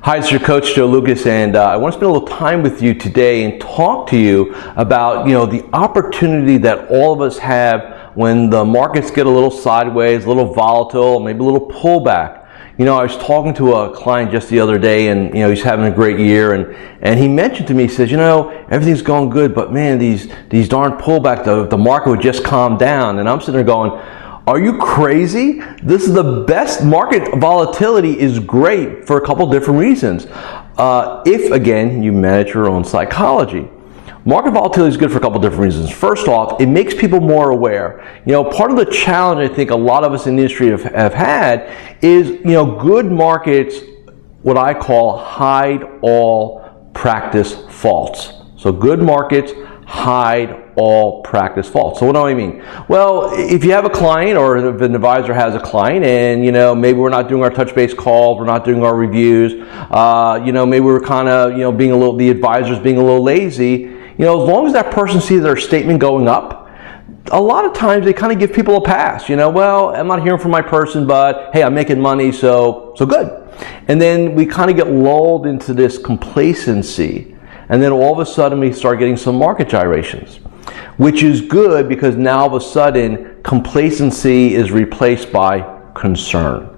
Hi, it's your coach Joe Lucas, and I want to spend a little time with you today and talk to you about the opportunity that all of us have when the markets get a little sideways, a little volatile, maybe a little pullback. I was talking to a client just the other day, and he's having a great year, and he mentioned to me, he says, everything's going good, but man, these darn pullback, the market would just calm down. And I'm sitting there going, are you crazy? This is the best market. Volatility is great for a couple different reasons. If, again, you manage your own psychology. Market volatility is good for a couple different reasons. First off, it makes people more aware. Part of the challenge I think a lot of us in the industry have had is, good markets, what I call hide all practice faults. So good markets hide all practice faults. So what do I mean? Well, if you have a client or if an advisor has a client and, maybe we're not doing our touch base calls, we're not doing our reviews, maybe we're kind of, the advisor's being a little lazy, as long as that person sees their statement going up, a lot of times they kind of give people a pass. Well, I'm not hearing from my person, but hey, I'm making money, so good. And then we kind of get lulled into this complacency. And then all of a sudden we start getting some market gyrations, which is good because now all of a sudden complacency is replaced by concern.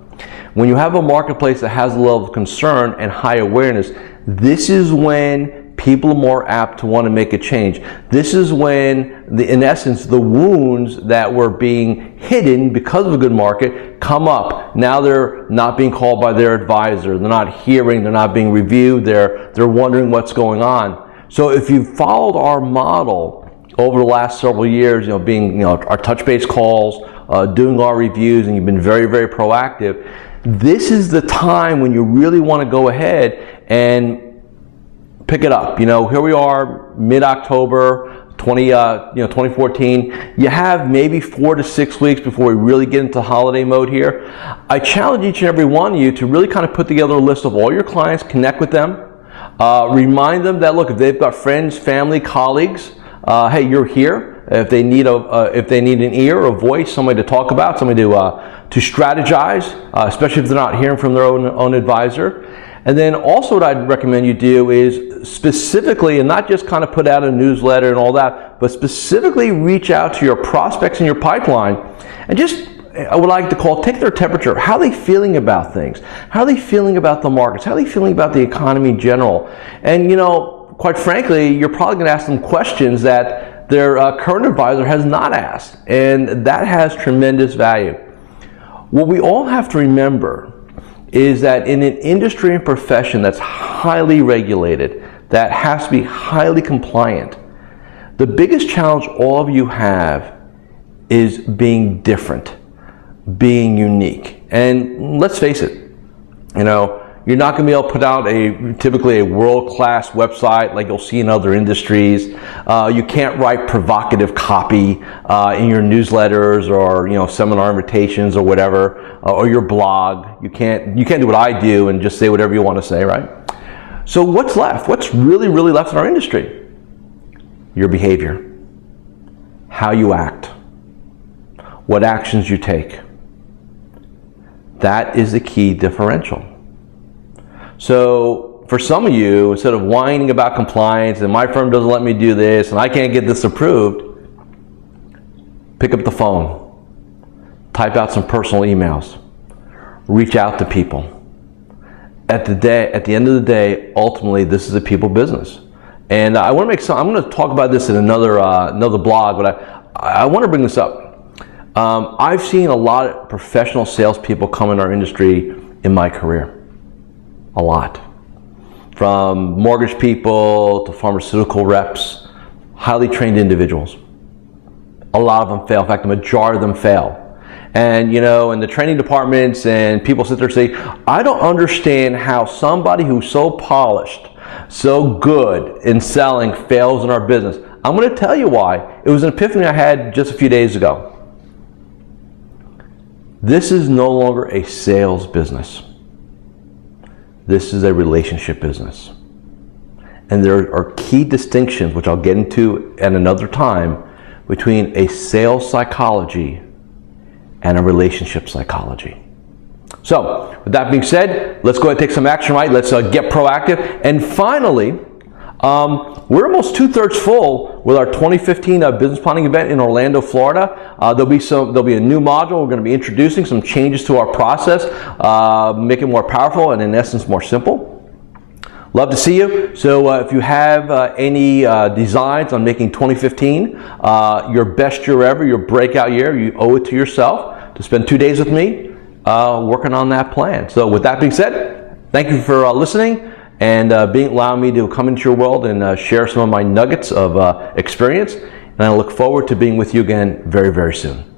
When you have a marketplace that has a level of concern and high awareness, this is when people are more apt to want to make a change. This is when, in essence, the wounds that were being hidden because of a good market come up. Now they're not being called by their advisor. They're not hearing. They're not being reviewed. They're wondering what's going on. So if you followed our model over the last several years, being our touch base calls, doing our reviews, and you've been very, very proactive, this is the time when you really want to go ahead and pick it up. Here we are, mid-October 2014. You have maybe 4 to 6 weeks before we really get into holiday mode here. I challenge each and every one of you to really kind of put together a list of all your clients, connect with them, remind them that, look, if they've got friends, family, colleagues, hey, you're here. If they need an ear, a voice, somebody to talk about, somebody to strategize, especially if they're not hearing from their own advisor. And then also what I'd recommend you do is specifically, and not just kind of put out a newsletter and all that, but specifically reach out to your prospects in your pipeline and just, I would like to call, take their temperature. How are they feeling about things? How are they feeling about the markets? How are they feeling about the economy in general? And quite frankly, you're probably going to ask them questions that their current advisor has not asked, and that has tremendous value. What we all have to remember is that in an industry and profession that's highly regulated, that has to be highly compliant, the biggest challenge all of you have is being different, being unique. And let's face it, you're not going to be able to put out typically a world-class website like you'll see in other industries. You can't write provocative copy in your newsletters or seminar invitations or whatever, or your blog. You can't do what I do and just say whatever you want to say, right? So what's left? What's really left in our industry? Your behavior, how you act, what actions you take. That is the key differential. So for some of you, instead of whining about compliance and my firm doesn't let me do this and I can't get this approved, pick up the phone, type out some personal emails, reach out to people. At the end of the day, ultimately, this is a people business. And I'm going to talk about this in another blog, but I want to bring this up. I've seen a lot of professional salespeople come in our industry in my career. A lot. From mortgage people to pharmaceutical reps, highly trained individuals. A lot of them fail. In fact, the majority of them fail. And in the training departments, and people sit there and say, I don't understand how somebody who's so polished, so good in selling fails in our business. I'm going to tell you why. It was an epiphany I had just a few days ago. This is no longer a sales business. This is a relationship business. And there are key distinctions, which I'll get into at another time, between a sales psychology and a relationship psychology. So with that being said, let's go ahead and take some action, right? Let's get proactive. And finally, we're almost 2/3 full with our 2015 business planning event in Orlando, Florida. There'll be a new module. We're going to be introducing some changes to our process, make it more powerful and in essence more simple. Love to see you. So if you have any designs on making 2015 your best year ever, your breakout year, you owe it to yourself to spend 2 days with me working on that plan. So with that being said, thank you for listening and allowing me to come into your world and share some of my nuggets of experience. And I look forward to being with you again very, very soon.